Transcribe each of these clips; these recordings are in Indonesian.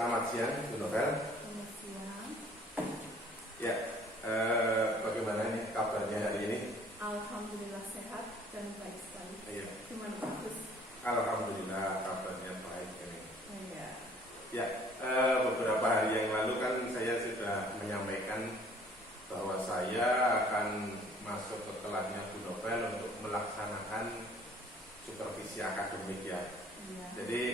selamat siang, Bu Novel. Selamat siang. Ya, bagaimana ini kabarnya hari ini? Alhamdulillah sehat dan baik sekali. Iya. Gimana bagus? Alhamdulillah kabarnya baik ini. Iya. Ya, beberapa hari yang lalu kan saya sudah menyampaikan bahwa saya akan masuk ke kelasnya Bu Novel untuk melaksanakan supervisi akademik ya. Iya. Jadi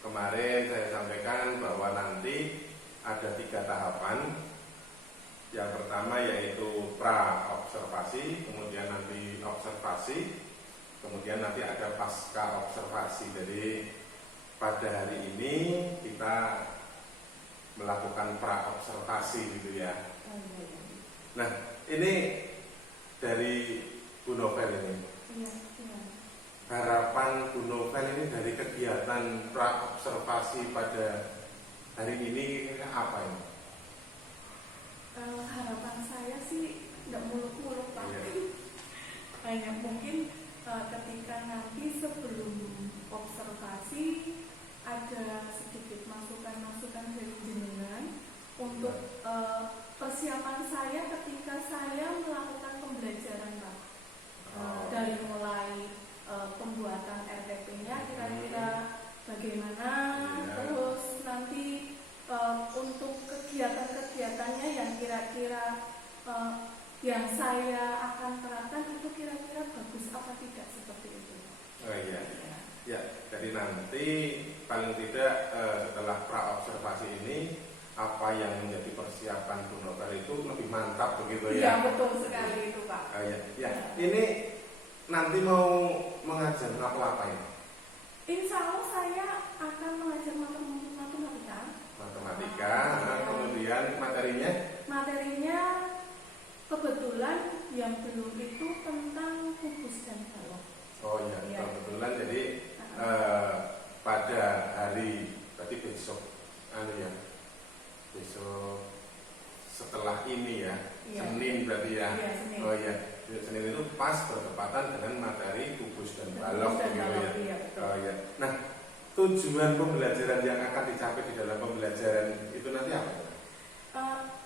kemarin saya sampaikan bahwa nanti ada 3 tahapan. Yang pertama yaitu pra-observasi, kemudian nanti observasi, kemudian nanti ada pasca observasi. Jadi pada hari ini kita melakukan pra-observasi gitu ya. Iya. Nah, ini dari Bu Novel ini. Iya. Harapan Bu Novel ini dari kegiatan pra-observasi pada hari ini apa ini? Harapan saya sih tidak muluk-muluk Pak. Iya. Hanya mungkin ketika nanti sebelum observasi ada sedikit masukan-masukan dari jenengan untuk persiapan saya ketika saya melakukan pembelajaran Pak. Dari mulai pembuatan RTP-nya kira-kira bagaimana, terus nanti untuk kegiatan-kegiatannya yang kira-kira yang saya akan terapkan itu kira-kira bagus apa tidak seperti itu. Oh iya. Ya, jadi nanti paling tidak setelah pra-observasi ini apa yang menjadi persiapan Bu Novel itu lebih mantap begitu ya? Iya, betul sekali itu Pak. Oh iya. Ya, ini nanti mau mengajar apa ini? Insya Allah saya akan mengajar matematika. Matematika, kemudian materinya? Materinya kebetulan yang belum itu tentang kubus dan balok. Oh iya, Ya. kebetulan jadi pada hari berarti besok, besok setelah ini ya, Iya. Senin berarti ya. Iya, Senin. Oh iya, Senin itu pas bertepatan dengan materi kubus dan balok Dan begitu balok, ya. iya, betul. Oh iya. Nah, tujuan pembelajaran yang akan dicapai di dalam pembelajaran itu nanti apa?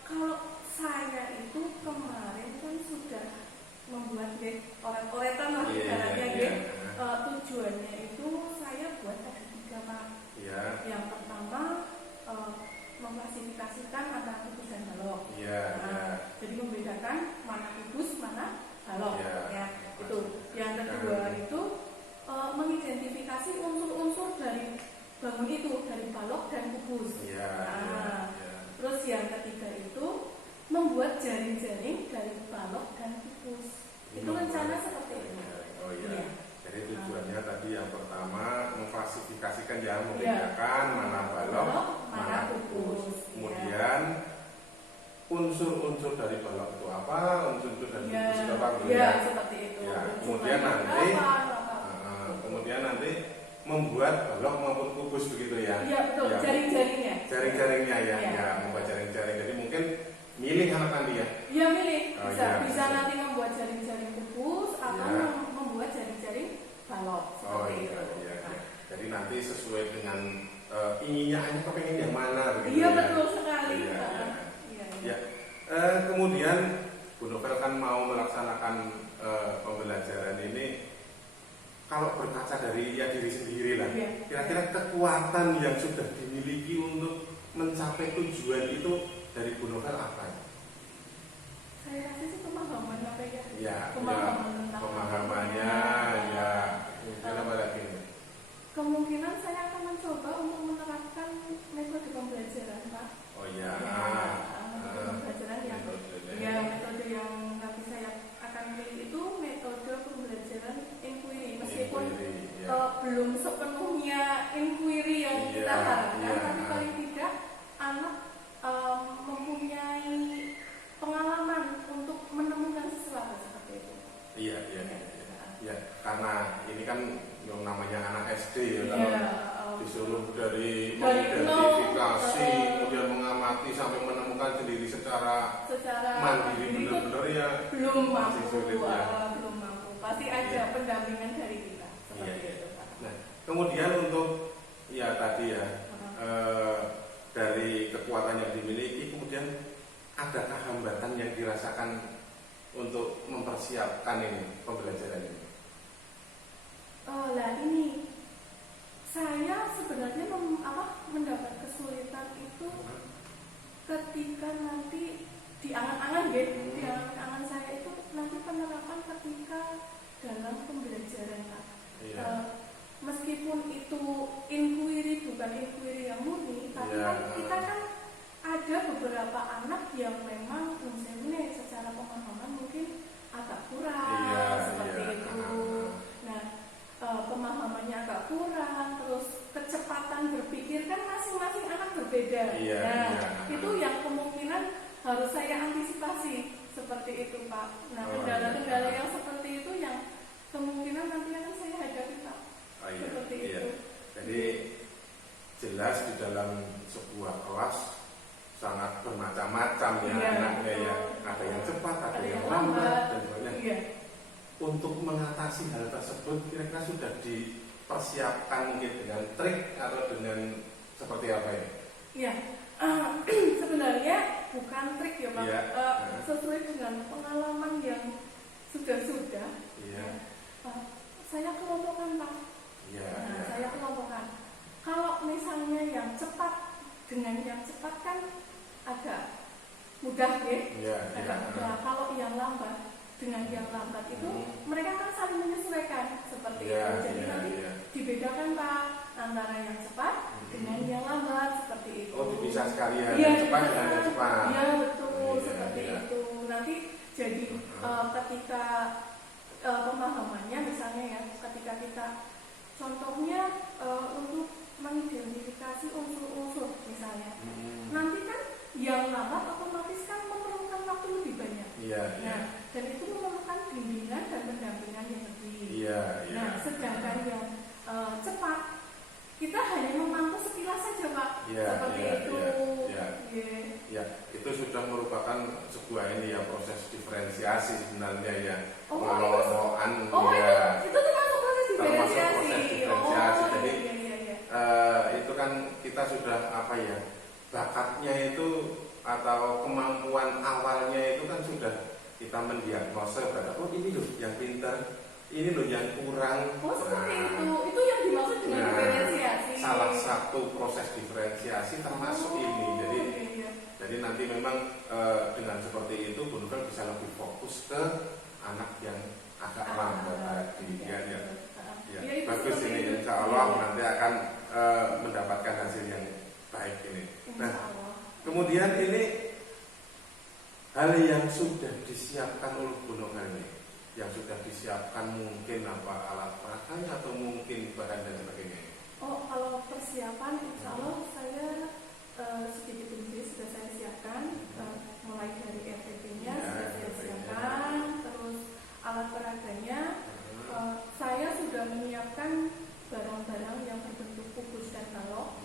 Kalau saya itu kemarin kan sudah membuat oret-oretan lah ibaratnya Iya. tujuannya itu saya buat ada 3 Pak. Iya. Yang pertama mengklasifikasikan antara kubus dan balok. Iya. Jadi membedakan mana kubus mana balok. Iya. Ya, itu. Yang kedua itu mengidentifikasi unsur-unsur dari bangun itu, dari balok dan kubus. Iya. Terus yang ketiga itu membuat jaring-jaring dari balok dan kubus. Itu rencana seperti itu. Oh iya. Iya. Jadi tujuannya tadi yang pertama mengklasifikasikan ya, membedakan mana balok, mana kubus. Kemudian unsur-unsur dari balok itu apa, unsur-unsur dari kubus itu apa? Iya, seperti itu. Ya. Kemudian nanti membuat balok maupun kubus begitu ya. Iya, betul. Ya. Jaring-jaringnya. Jaring-jaringnya ya, Iya. ya, membuat jaring-jaring. Jadi mungkin milih anak tadi ya. Iya, milih. Oh, Bisa, iya. bisa nanti membuat jaring-jaring kubus atau Iya. membuat jaring-jaring balok. Oh Seperti iya, itu. iya. Jadi nanti sesuai dengan inginnya hanya kepengen yang mana begitu Iya, ya. betul sekali. Iya, iya. Iya, Ya. Kemudian Bu Novel kan mau melaksanakan pembelajaran ini. Kalau berkaca dari ya diri sendiri lah, Iya. kira-kira kekuatan yang sudah dimiliki untuk mencapai tujuan itu dari Bu Novel apa? Saya rasa sih pemahaman apa ya? Ya, Pemahaman tentang pemahamannya ya. Kenapa lagi? Kemungkinan saya akan mencoba untuk menerapkan metode pembelajaran, Pak. Oh ya. Metode pembelajaran yang metode yang nanti saya akan pilih itu metode pembelajaran inquiry. Meskipun belum sepenuhnya inquiry yang kita harapkan, tapi paling tidak anak mempunyai pengalaman untuk menemukan sesuatu seperti itu. Iya. Ya, karena ini kan yang namanya anak SD ya, kalau disuruh dari mengidentifikasi, kemudian mengamati sampai menemukan sendiri secara mandiri benar-benar ya belum masih mampu, sulit ya. belum mampu. Pasti ada pendampingan dari kita. Seperti Iya. itu, Pak. Nah, kemudian untuk ya tadi ya dari kekuatan yang dimiliki, kemudian adakah hambatan yang dirasakan untuk mempersiapkan ini pembelajaran ini? Lah ini saya sebenarnya mendapat kesulitan itu ketika nanti di angan-angan di angan-angan saya itu nanti penerapan ketika dalam pembelajaran Pak. Meskipun itu inquiry bukan inquiry yang murni, tapi kan kita kan ada beberapa anak yang memang misalnya secara pemahaman mungkin agak kurang seperti itu. Nah, pemahamannya agak kurang, terus kecepatan berpikir kan masing-masing anak berbeda. Itu yang kemungkinan harus saya antisipasi seperti itu Pak. Nah, kendala-kendala yang seperti itu yang kemungkinan nanti akan saya hadapi Pak. Seperti itu. Jadi jelas di dalam sebuah kelas sangat bermacam-macam anaknya ya. Ada yang cepat, ada yang lambat dan sebagainya. Untuk mengatasi hal tersebut kira-kira sudah dipersiapkan mungkin dengan trik atau dengan seperti apa ya? Iya, sebenarnya bukan trik ya Pak. Sesuai dengan pengalaman yang sudah-sudah. Saya kelompokkan Pak. Saya kelompokkan. Kalau misalnya yang cepat dengan yang cepat kan agak mudah agak mudah. Kalau yang lambat dengan yang lambat itu mereka kan saling menyesuaikan seperti itu. Jadi nanti dibedakan Pak antara yang cepat dengan yang lambat seperti itu. Oh, dipisah sekalian yang cepat dengan yang cepat. Iya betul seperti itu. Nanti jadi ketika pemahamannya misalnya ya, ketika kita contohnya untuk mengidentifikasi unsur-unsur misalnya, nanti kan yang lambat otomatis kan memerlukan waktu lebih banyak. Dan itu memerlukan bimbingan dan pendampingan yang lebih. Nah, sedangkan yang cepat kita hanya memantau sekilas saja Pak, seperti itu. Itu sudah merupakan sebuah proses diferensiasi sebenarnya ya. Itu termasuk proses diferensiasi. Jadi itu kan kita sudah bakatnya itu atau kemampuan awalnya itu kan sudah kita mendiagnosa bahwa ini loh yang pintar, ini loh yang kurang. Seperti itu yang dimaksud dengan diferensiasi. Salah satu proses diferensiasi termasuk ini. Jadi nanti memang dengan seperti itu benar-benar bisa lebih fokus ke anak yang agak lambat tadi. Bagus ini, insya Allah nanti akan mendapatkan hasil yang baik ini. Nah, kemudian ini hal yang sudah disiapkan oleh golongan ini, yang sudah disiapkan mungkin alat peraganya atau mungkin bahan dan sebagainya. Kalau persiapan, insya Allah saya sedikit demi sudah saya siapkan, mulai dari RPP-nya sudah saya siapkan, terus alat peraganya saya sudah menyiapkan barang-barang yang berbentuk kubus dan balok.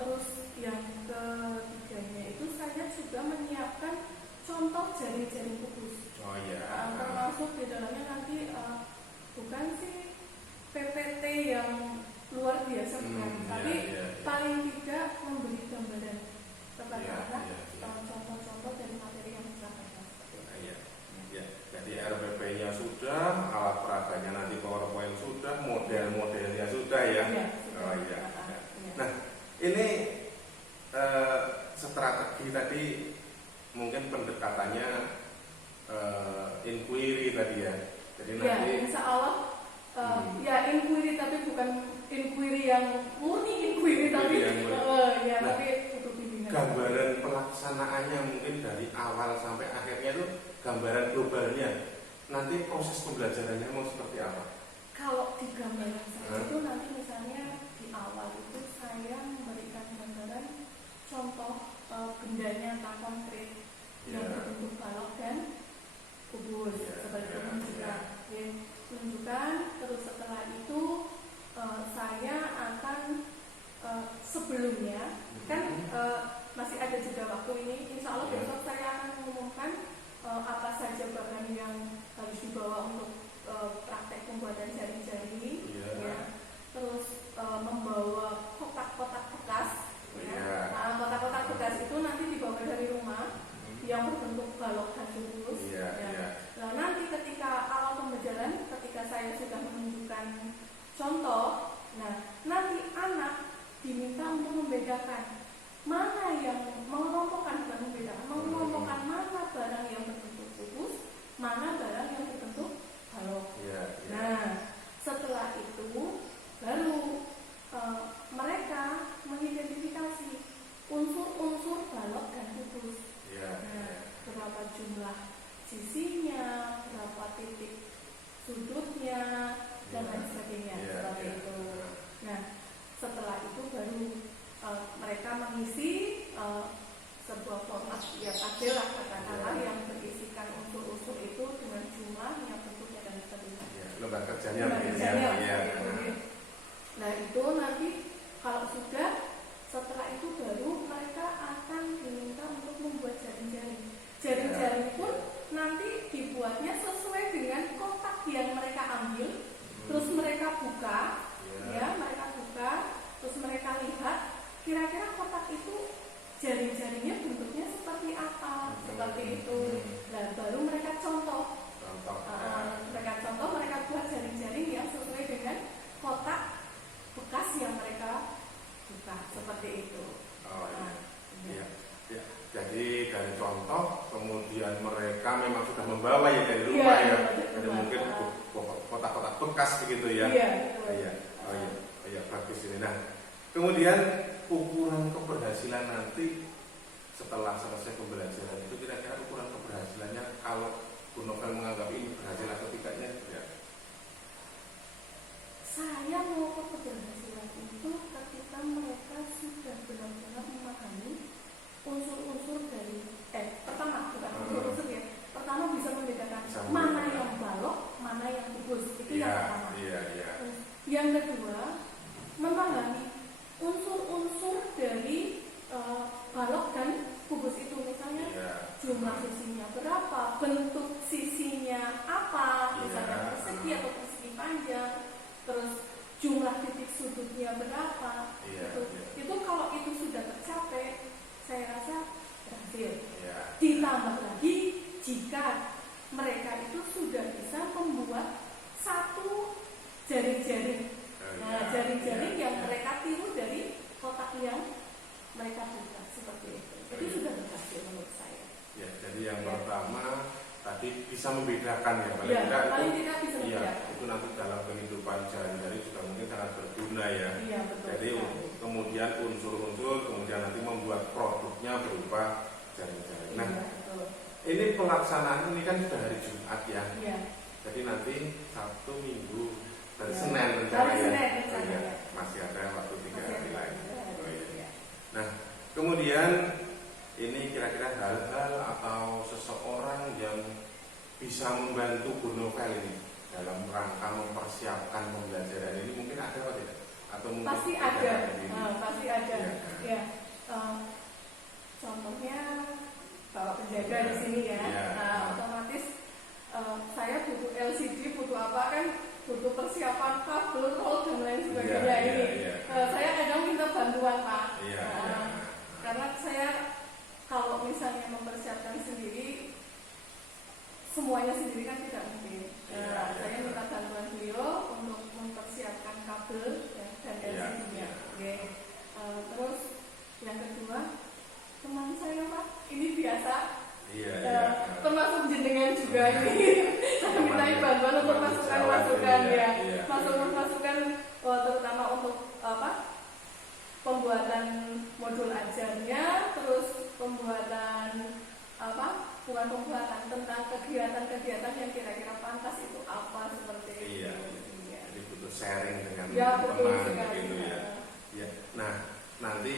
Terus yang ketiganya itu saya juga menyiapkan contoh jaring-jaring kubus. Termasuk di dalamnya nanti bukan sih PPT yang luar biasa bukan, tapi paling tidak memberi gambaran kepada anak contoh-contoh dari materi yang dipelajari. Jadi RPP-nya sudah, alat peraganya nanti PowerPoint sudah, model-modelnya sudah ya. Nah, ini strategi tadi mungkin pendekatannya inquiry tadi ya. Jadi nanti insya Allah inquiry tapi bukan inquiry yang murni inquiry tapi tapi untuk bimbingan. Gambaran pelaksanaannya mungkin dari awal sampai akhirnya itu gambaran globalnya. Nanti proses pembelajarannya mau seperti apa? Kalau di gambaran saya itu nanti misalnya di awal itu saya memberikan gambaran contoh bendanya tak konkret yang berbentuk balok dan kubus seperti menunjukkan. Terus setelah itu saya akan sebelumnya kan masih ada jeda waktu ini, insya Allah besok saya akan mengumumkan apa saja bahan yang harus dibawa untuk praktek pembuatan jaring-jaring, terus membawa kotak-kotak bekas, kerjanya ya. Nah itu nanti kalau sudah, setelah itu baru mereka akan diminta untuk membuat jaring-jaring. Jaring-jaring pun nanti dibuatnya sesuai dengan kotak yang mereka ambil, terus mereka buka, ya mereka buka, terus mereka lihat kira-kira kotak itu jaring-jaringnya bentuknya seperti apa, seperti itu. Nah baru mereka contoh. Mereka buat jaring-jaring yang sesuai dengan kotak bekas yang mereka buka, seperti itu. Iya. Jadi dari contoh, kemudian mereka memang sudah membawa ya dari rumah jadi mungkin kotak-kotak bekas begitu ya. Iya, bagus ini. Nah, kemudian ukuran keberhasilan nanti setelah selesai pembelajaran itu kira-kira ukuran keberhasilannya kalau Bu Novel menganggap ini berhasil atau tidaknya ya. Saya mau keberhasilan itu ketika mereka sudah benar-benar memahami unsur-unsur dari pertama bukan unsur-unsur ya. Pertama bisa membedakan mana yang balok, mana yang kubus. Itu yang pertama. Yang kedua, memahami unsur-unsur dari balok dan kubus itu, misalnya jumlah sisinya berapa, bentuk sisinya apa, misalnya persegi atau persegi panjang, terus jumlah titik sudutnya berapa. Itu kalau itu sudah tercapai, saya rasa berhasil. Ditambah lagi jika mereka itu sudah bisa membuat satu jaring-jaring. Nah, jaring-jaring yang mereka tiru dari kotak yang mereka buat seperti itu. Itu sudah berhasil menurut saya. Ya, jadi yang pertama tadi bisa membedakan ya, paling tidak bisa membedakan. Itu nanti dalam kehidupan sehari-hari juga mungkin sangat berguna ya. Betul. Jadi kemudian unsur-unsur, kemudian nanti membuat produknya berupa jaring-jaring. Nah, betul. Ini pelaksanaan ini kan sudah hari Jumat ya. Jadi nanti Sabtu, Minggu, dan Senin rencananya. Masih ada waktu 3 hari lagi. Nah, kemudian ini kira-kira hal-hal atau seseorang yang bisa membantu Bu Novel ini dalam rangka mempersiapkan pembelajaran ini mungkin ada atau tidak? Atau mungkin pasti ada. Pasti ada. Contohnya Bapak penjaga di sini ya. Otomatis saya butuh LCD, butuh apa kan, butuh persiapan kabel, roll dan lain sebagainya ini. Saya kadang minta bantuan Pak. Karena saya kalau misalnya mempersiapkan sendiri, semuanya sendiri kan tidak mungkin. Saya minta bantuan beliau untuk mempersiapkan kabel dan LCD-nya. Terus yang kedua, teman saya Pak, ini biasa. Termasuk jenengan juga ini. Saya minta bantuan untuk masukan-masukan masukan terutama untuk pembuatan modul ajarnya, terus pembuatan bukan pembuatan tentang kegiatan-kegiatan yang kira-kira pantas itu apa, seperti itu. Jadi butuh sharing dengan teman gitu ya. Nah, nanti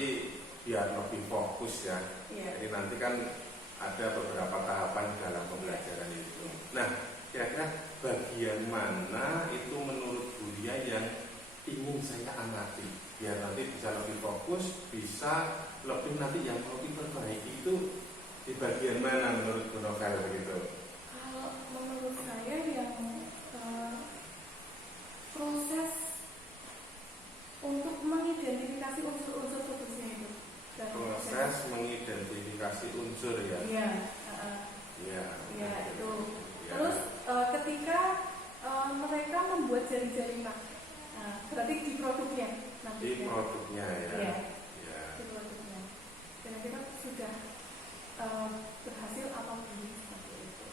biar lebih fokus ya. Jadi nanti kan ada beberapa tahapan dalam pembelajaran itu. Nah, kira-kira bagian mana itu menurut Bulia yang ingin saya amati biar nanti bisa lebih fokus, bisa lebih nanti yang mau diperbaiki itu di bagian mana menurut Bu Novel begitu? Kalau menurut saya yang proses untuk mengidentifikasi unsur-unsur putusnya itu. Proses mengidentifikasi unsur ya. Itu. Terus ketika mereka membuat jaring-jaring Pak, berarti di produknya nanti. Di produknya ya. Di produknya. Kira-kira sudah berhasil apa belum seperti itu?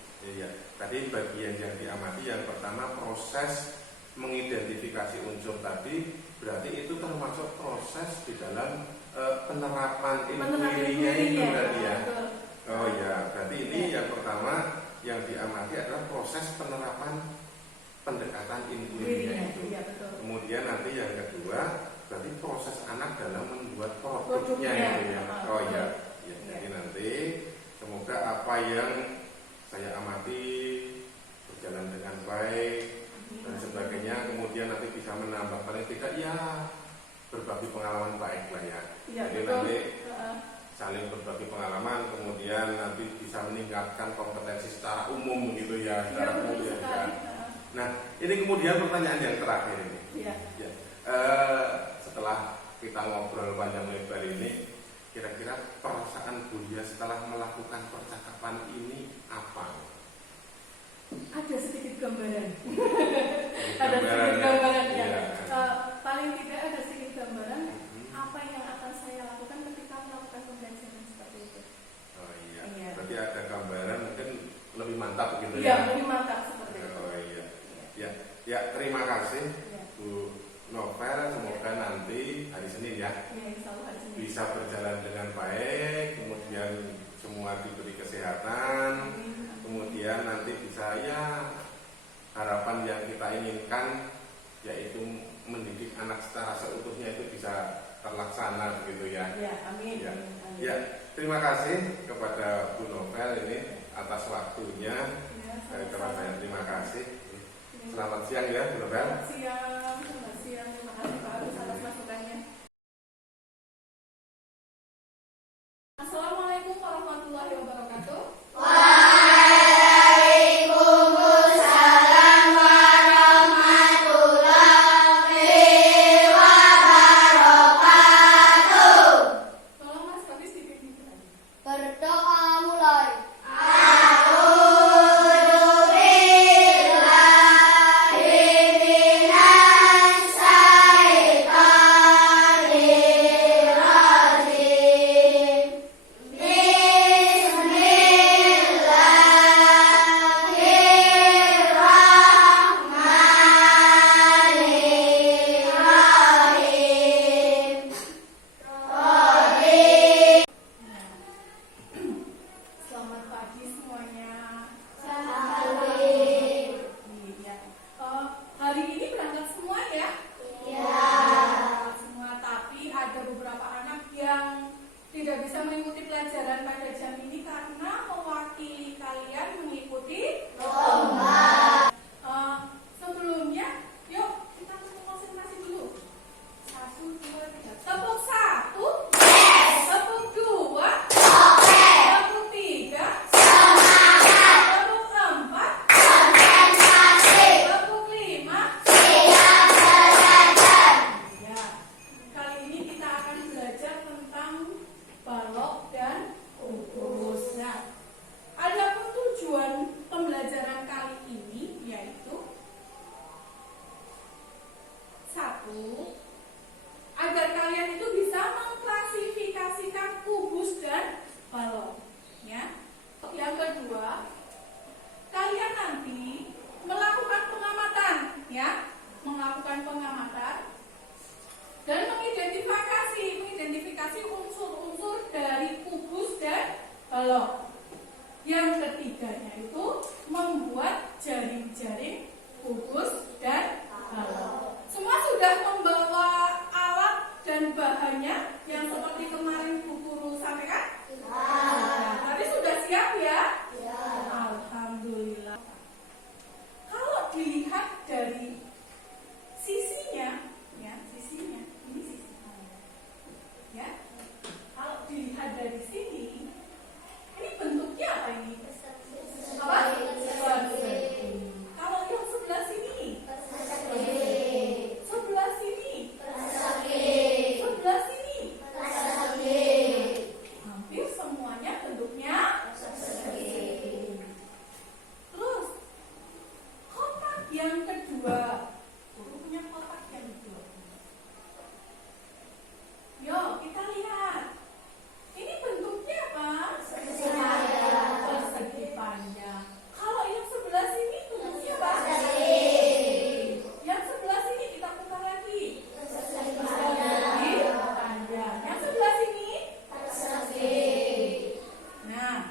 Tadi bagian yang diamati yang pertama proses mengidentifikasi unsur tadi, berarti itu termasuk proses di dalam penerapan inquiry-nya itu tadi ya. Berarti ini yang pertama yang diamati adalah proses penerapan pendekatan inquiry-nya itu. Kemudian nanti yang kedua berarti proses anak dalam membuat produknya itu ya. Jadi nanti semoga apa yang saya amati berjalan dengan baik dan sebagainya, kemudian nanti bisa menambah paling tidak ya berbagi pengalaman baik lah ya. Jadi nanti saling berbagi pengalaman, kemudian nanti bisa meningkatkan kompetensi secara umum gitu ya, secara umum ya. Nah, ini kemudian pertanyaan yang terakhir ini. Ya. Setelah kita ngobrol panjang lebar ini, kira-kira perasaan Bulia setelah melakukan percakapan ini apa? Ada sedikit gambaran. Ada sedikit gambaran ya. Paling tidak ada sedikit gambaran apa yang akan saya lakukan ketika melakukan pembelajaran seperti itu. Oh iya. Berarti ada gambaran mungkin lebih mantap gitu ya. Iya, lebih mantap seperti itu. Oh iya. Ya, terima kasih Bu Novel, semoga nanti hari Senin ya. Iya, insya Allah hari Senin. Bisa berjalan dengan baik, kemudian semua diberi kesehatan, kemudian nanti bisa ya harapan yang kita inginkan yaitu mendidik anak secara seutuhnya itu bisa terlaksana begitu ya. Ya, amin. Ya, terima kasih kepada Bu Novel ini atas waktunya. Terima kasih. Selamat siang ya Bu Novel. Selamat siang. Terima kasih Pak Agus atas masukannya. Assalamualaikum warahmatullahi wabarakatuh. Yang ketiganya itu membuat jaring-jaring, kubus, dan balok. Semua sudah membawa alat dan bahannya yang seperti kemarin Bu Guru sampaikan? Tadi sudah siap ya? Alhamdulillah. Kalau dilihat dari sisinya, ya sisinya, ini sisinya, ya. Kalau dilihat dari sini, ini bentuknya apa ini? Apa? Persegi. Kalau yang sebelah sini? Persegi. Sebelah sini? Persegi. Sebelah sini? Persegi. Hampir semuanya bentuknya persegi. Terus kotak yang kedua, Guru punya kotak yang kedua. Yo, kita lihat. Ini bentuknya apa? Persegi panjang. Kalau yang sebelah sini bentuknya apa? Persegi. Yang sebelah sini kita putar lagi. Persegi panjang. Yang sebelah sini? Persegi. Nah,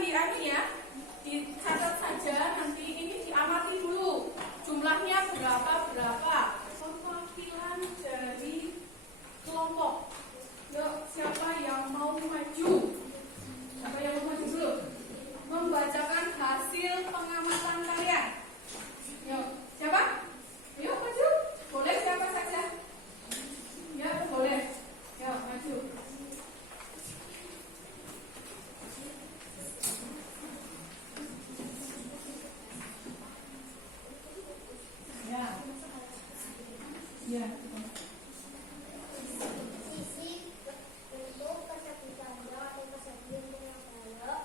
bisa dicatat saja, nanti ini diamati dulu jumlahnya berapa. Perwakilan dari kelompok. Yuk, siapa yang mau maju? Siapa yang mau maju dulu? Membacakan hasil pengamatan kalian. Yuk, siapa? Yuk maju. Boleh siapa saja? Ya, boleh. Yuk, maju. Ya. Ya. Sisi untuk persegi ganda atau persegi yang berada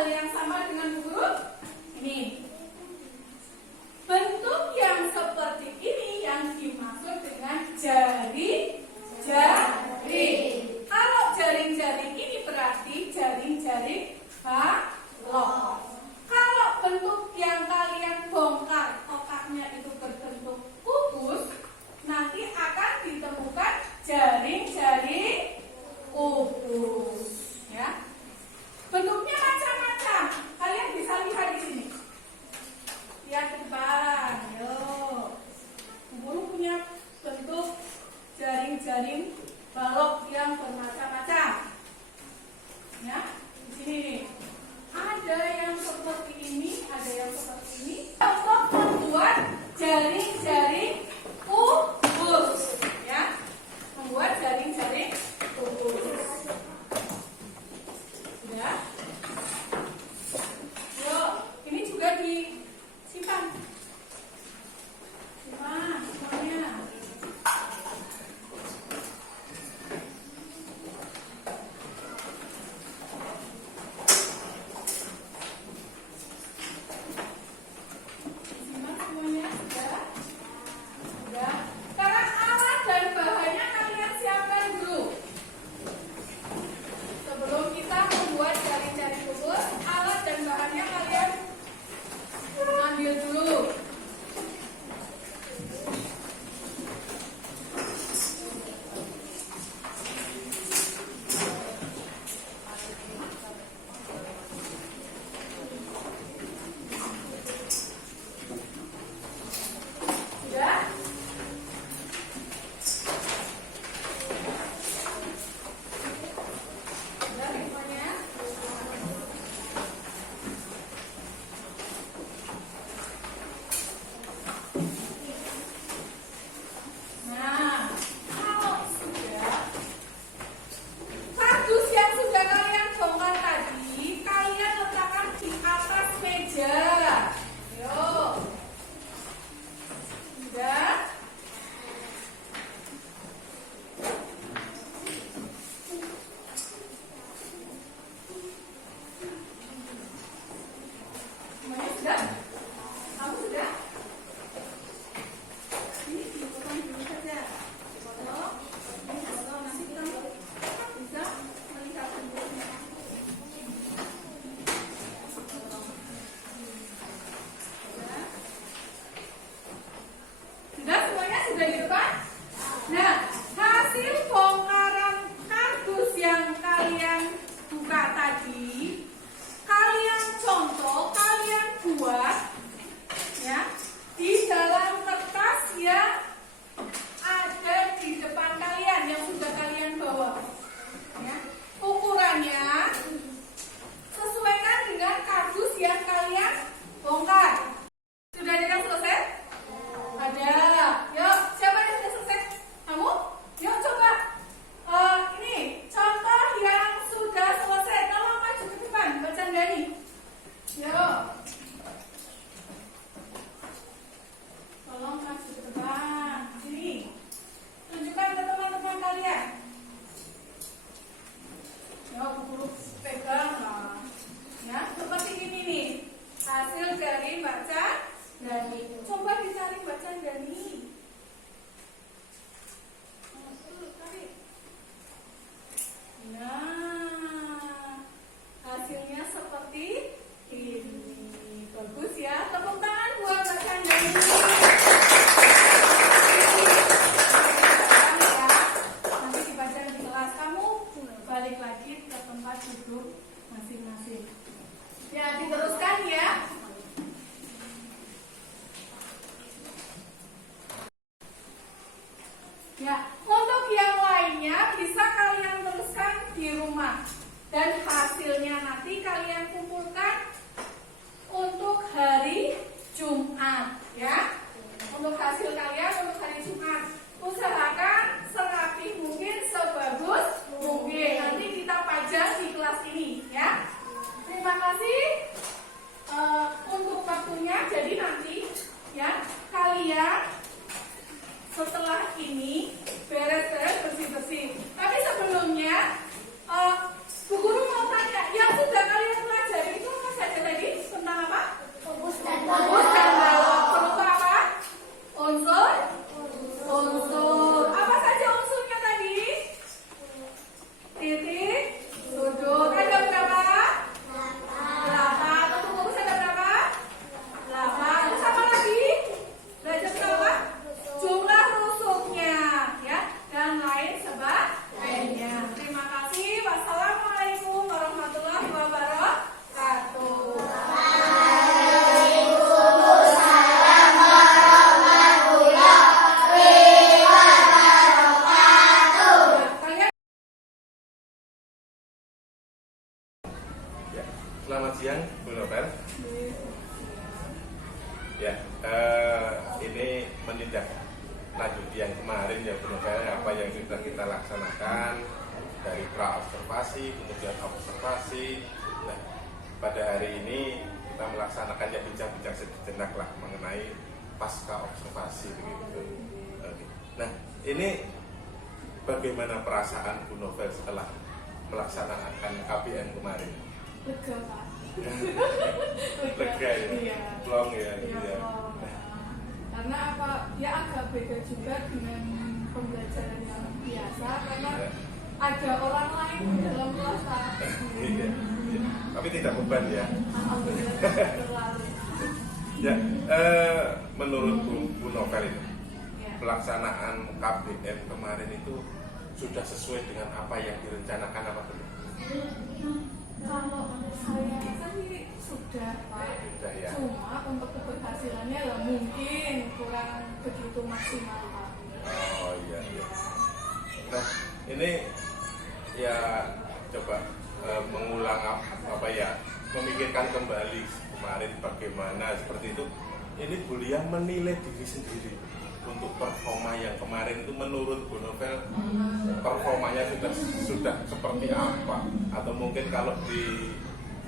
hal yang sama dengan Bu Guru? Ini. Bentuk yang seperti ini yang dimaksud dengan jaring-jaring. Kalau jaring-jaring ini berarti jaring-jaring balok. Kalau bentuk yang kalian bongkar kotaknya itu berbentuk kubus, nanti akan ditemukan jaring-jaring kubus. Ya. Bentuknya macam-macam. Kalian bisa lihat di sini. Lihat ke depan. Yuk. Guru punya bentuk jaring-jaring balok yang bermacam-macam. Ya, di sini nih. Ada yang seperti ini, ada yang seperti ini. Untuk membuat jaring-jaring kubus, ya, membuat jaring-jaring kubus. Ya. Yuk, ini juga disimpan. Simpan semuanya. Nah, hasilnya seperti Selamat siang, Bu Novel. Ya, ini menindak lanjut yang kemarin ya Bu Novel, apa yang sudah kita laksanakan dari pra-observasi, kemudian observasi. Nah, pada hari ini kita melaksanakan ya bincang-bincang sejenak lah mengenai pasca observasi begitu. Oke. Nah, ini bagaimana perasaan Bu Novel setelah melaksanakan KBM kemarin? Lega Pak. Lega ya? Iya. Plong ya? Iya, plong. Karena apa? Ya agak beda juga dengan pembelajaran yang biasa karena ada orang lain di dalam kelas. Iya. Tapi tidak beban ya? Alhamdulillah terlalu. Ya, menurut Bu Novel itu Ya. pelaksanaan KBM kemarin itu sudah sesuai dengan apa yang direncanakan apa belum? Kalau saya rasa sih sudah Pak. Sudah ya. Cuma untuk keberhasilannya lah mungkin kurang begitu maksimal Pak. Oh iya iya. Nah ini ya coba mengulang apa ya, memikirkan kembali kemarin bagaimana seperti itu. Ini Bu Lia menilai diri sendiri untuk performa yang kemarin itu menurut Bu Novel performanya sudah seperti apa, atau mungkin kalau di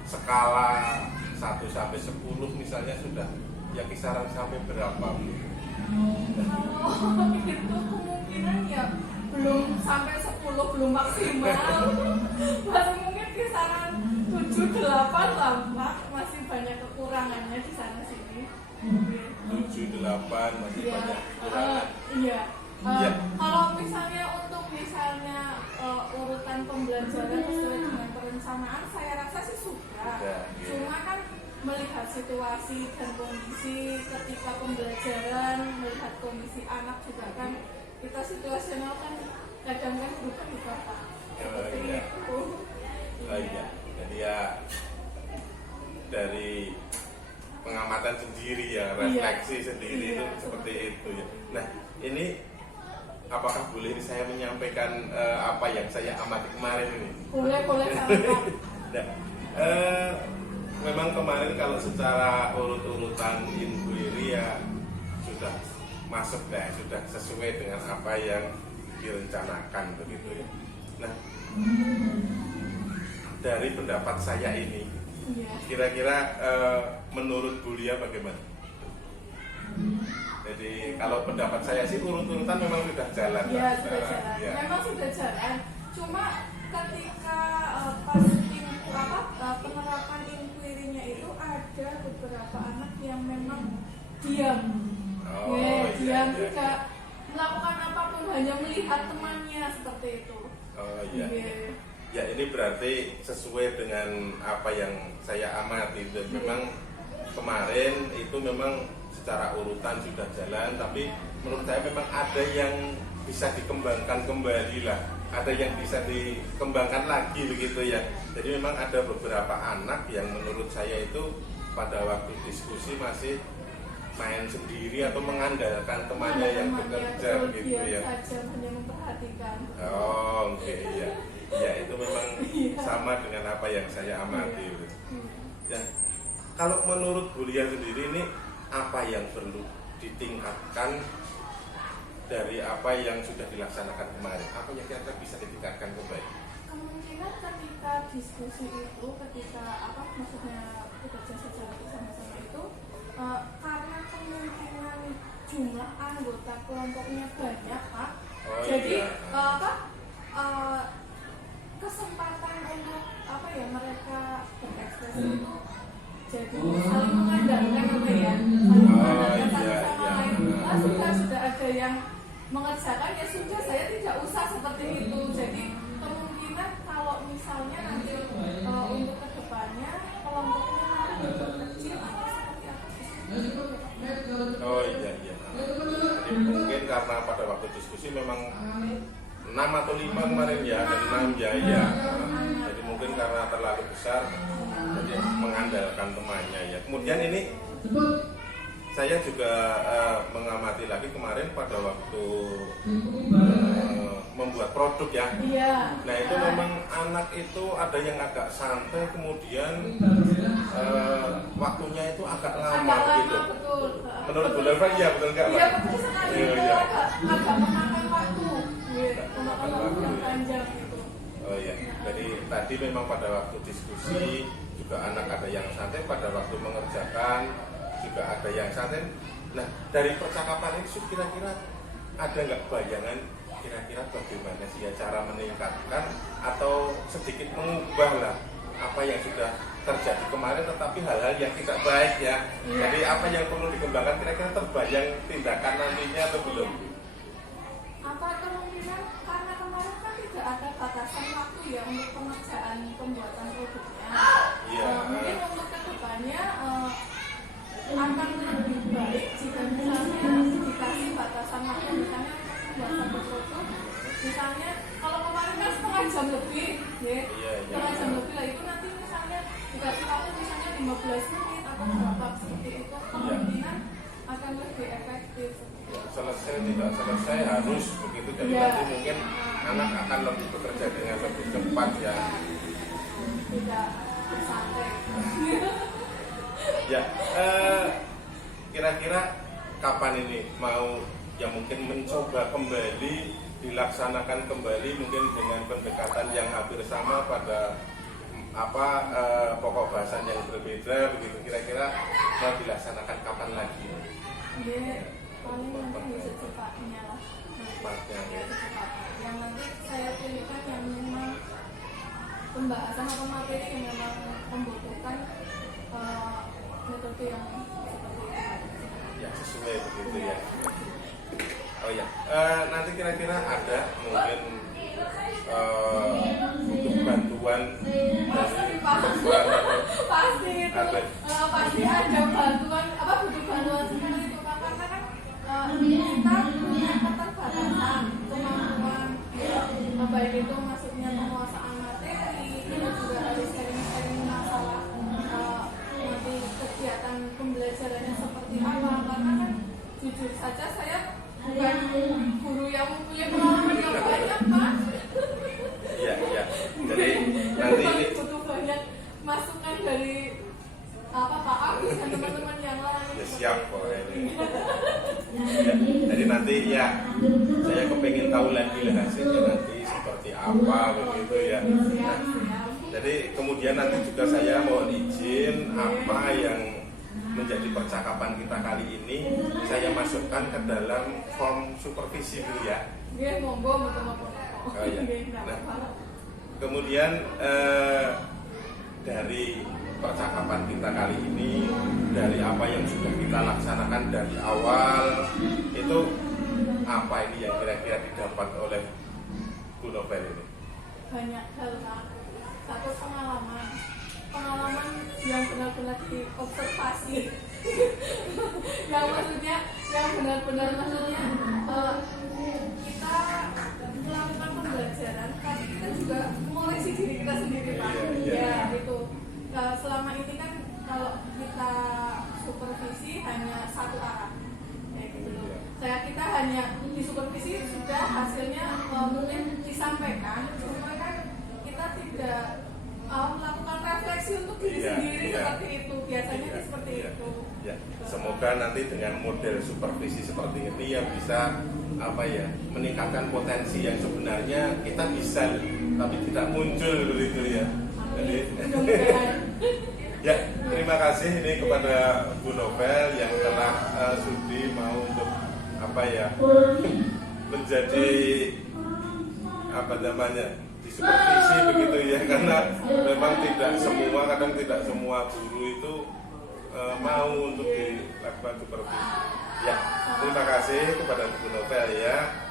skala 1 sampai 10 misalnya sudah ya kisaran sampai berapa Bu? Kalau itu kemungkinan ya belum sampai 10, belum maksimal. Masih mungkin kisaran 7-8 lah Pak. Masih banyak kekurangannya di sana sini. 7-8 masih Ya, banyak kekurangan. iya. Iya. Kalau misalnya untuk urutan pembelajaran sesuai dengan perencanaan, saya rasa sih sudah. Iya. Cuma kan melihat situasi dan kondisi ketika pembelajaran, melihat kondisi anak juga kan kita situasional kan kadang kan berubah Pak. Seperti iya. itu. Oh iya. Jadi ya dari pengamatan sendiri ya, refleksi sendiri itu seperti itu ya. Nah ini apakah boleh saya menyampaikan apa yang saya amati kemarin ini? Boleh sampaikan. Nah, memang kemarin kalau secara urut-urutan inquiry ya sudah masuk deh, sudah sesuai dengan apa yang direncanakan begitu ya. Nah, dari pendapat saya ini, kira-kira menurut Bu Lia bagaimana? Jadi kalau pendapat saya sih urut-urutan memang sudah jalan. Ya, sudah jalan. Ya. Memang sudah jalan. Cuma ketika penerapan inquiry-nya itu ada beberapa anak yang memang diam. Diam tidak melakukan apapun, hanya melihat temannya seperti itu. Oh iya. Ya ini berarti sesuai dengan apa yang saya amati, dan memang kemarin itu memang secara urutan sudah jalan, tapi menurut saya memang ada yang bisa dikembangkan kembali lah, ada yang bisa dikembangkan lagi begitu ya. Jadi memang ada beberapa anak yang menurut saya itu pada waktu diskusi masih main sendiri atau mengandalkan temannya yang bekerja gitu ya. Saja hanya memperhatikan. Oh oke ya. Ya itu memang sama dengan apa yang saya amati. Ya, kalau menurut Bu Lia sendiri ini apa yang perlu ditingkatkan dari apa yang sudah dilaksanakan kemarin? Apa yang kira-kira bisa ditingkatkan kembali? Kemungkinan ketika diskusi itu, maksudnya bekerja secara bersama-sama itu, karena kemungkinan jumlah anggota kelompoknya banyak Pak. Oh, jadi iya. Kesempatan untuk mereka berekspresi itu jadi saling mengandalkan saling mengandalkan satu sama lain. Sudah ada yang mengerjakan, ya sudah, saya tidak usah seperti itu. Jadi kemungkinan kalau misalnya nanti untuk kedepannya kelompoknya kecil atau seperti apa sih? Oh iya. Jadi mungkin karena pada waktu diskusi memang 6 atau 5 kemarin ya, dan 6 ya. Jadi mungkin karena terlalu besar, jadi mengandalkan temannya ya. Kemudian ini saya juga mengamati lagi kemarin pada waktu membuat produk ya. Iya. Nah itu memang anak itu ada yang agak santai, kemudian waktunya itu agak lama gitu. Betul. Menurut Bu Nova iya betul nggak Pak? Iya betul sekali. Iya. Agak memakan waktu. Memakan waktu yang panjang gitu. Oh iya. Jadi tadi memang pada waktu diskusi juga anak ada yang santai, pada waktu mengerjakan juga ada yang santai. Nah dari percakapan ini kira-kira ada nggak bayangan kira-kira bagaimana sih ya cara meningkatkan atau sedikit mengubah lah apa yang sudah terjadi kemarin, tetapi hal-hal yang tidak baik ya. Jadi apa yang perlu dikembangkan kira-kira terbayang tindakan nantinya atau belum? Apa kemungkinan karena kemarin kan tidak ada batasan waktu ya untuk pengerjaan pembuatan produknya. Mungkin untuk kedepannya akan lebih baik jika misalnya dikasih batasan waktu, misalnya buat satu produk, misalnya kalau kemarin kan setengah jam lebih, ya, setengah jam lebih lah, itu nanti misalnya dikasih waktu misalnya 15 menit atau berapa seperti itu, kemungkinan akan lebih efektif. Selesai tidak selesai harus begitu, jadi nanti mungkin anak akan lebih bekerja dengan lebih cepat ya. Tidak santai. Ya, kira-kira kapan ini mau yang mungkin mencoba kembali dilaksanakan kembali mungkin dengan pendekatan yang hampir sama pada pokok bahasan yang berbeda begitu, kira-kira mau dilaksanakan kapan lagi? Paling nanti secepatnya lah. Secepatnya. Yang nanti saya pilihkan yang memang pembahasan atau materi yang memang membutuhkan metode yang seperti itu. Ya sesuai begitu ya. Oh ya, nanti kira-kira ada mungkin butuh bantuan dari perempuan pasti itu pasti ada bantuan butuh bantuan seperti itu karena kan kita punya keterbatasan kemampuan baik itu maksudnya penguasaan materi, kita juga harus sharing masalah nanti kegiatan pembelajarannya seperti apa, karena kan jujur saja saya bukan guru yang punya pengalaman yang banyak kan. Iya. Jadi nanti ini butuh banyak masukan dari Pak Agus dan teman-teman yang lain. Ya siap kok ini. Ya, jadi nanti ya saya kepengen tahu lagi hasilnya nanti seperti apa begitu ya. Nah, jadi kemudian nanti juga saya mohon izin apa yang menjadi percakapan kita kali ini saya masukkan ke dalam form supervisi dulu ya. Monggo. Oh iya. Nah, kemudian dari percakapan kita kali ini, dari apa yang sudah kita laksanakan dari awal, itu apa ini yang kira-kira didapat oleh Bu Novel ini? Banyak hal, Pak. Satu pengalaman yang benar-benar diobservasi. yang benar-benar maksudnya kita melakukan pembelajaran, tapi kita juga mengoreksi diri kita sendiri, Pak. Ya, itu. Selama ini kan kalau kita supervisi hanya satu arah, gitu. Kita hanya di supervisi sudah hasilnya mungkin disampaikan, cuma kan kita tidak melakukan refleksi untuk diri sendiri seperti itu. Biasanya seperti itu. Ya, semoga nanti dengan model supervisi seperti ini yang bisa meningkatkan potensi yang sebenarnya kita bisa tapi tidak muncul begitu ya. Jadi, ya terima kasih ini kepada Bu Novel yang telah sudi mau untuk menjadi disupervisi begitu ya, karena memang tidak semua guru itu mau untuk dilakukan supervisi. Ya terima kasih kepada Bu Novel ya.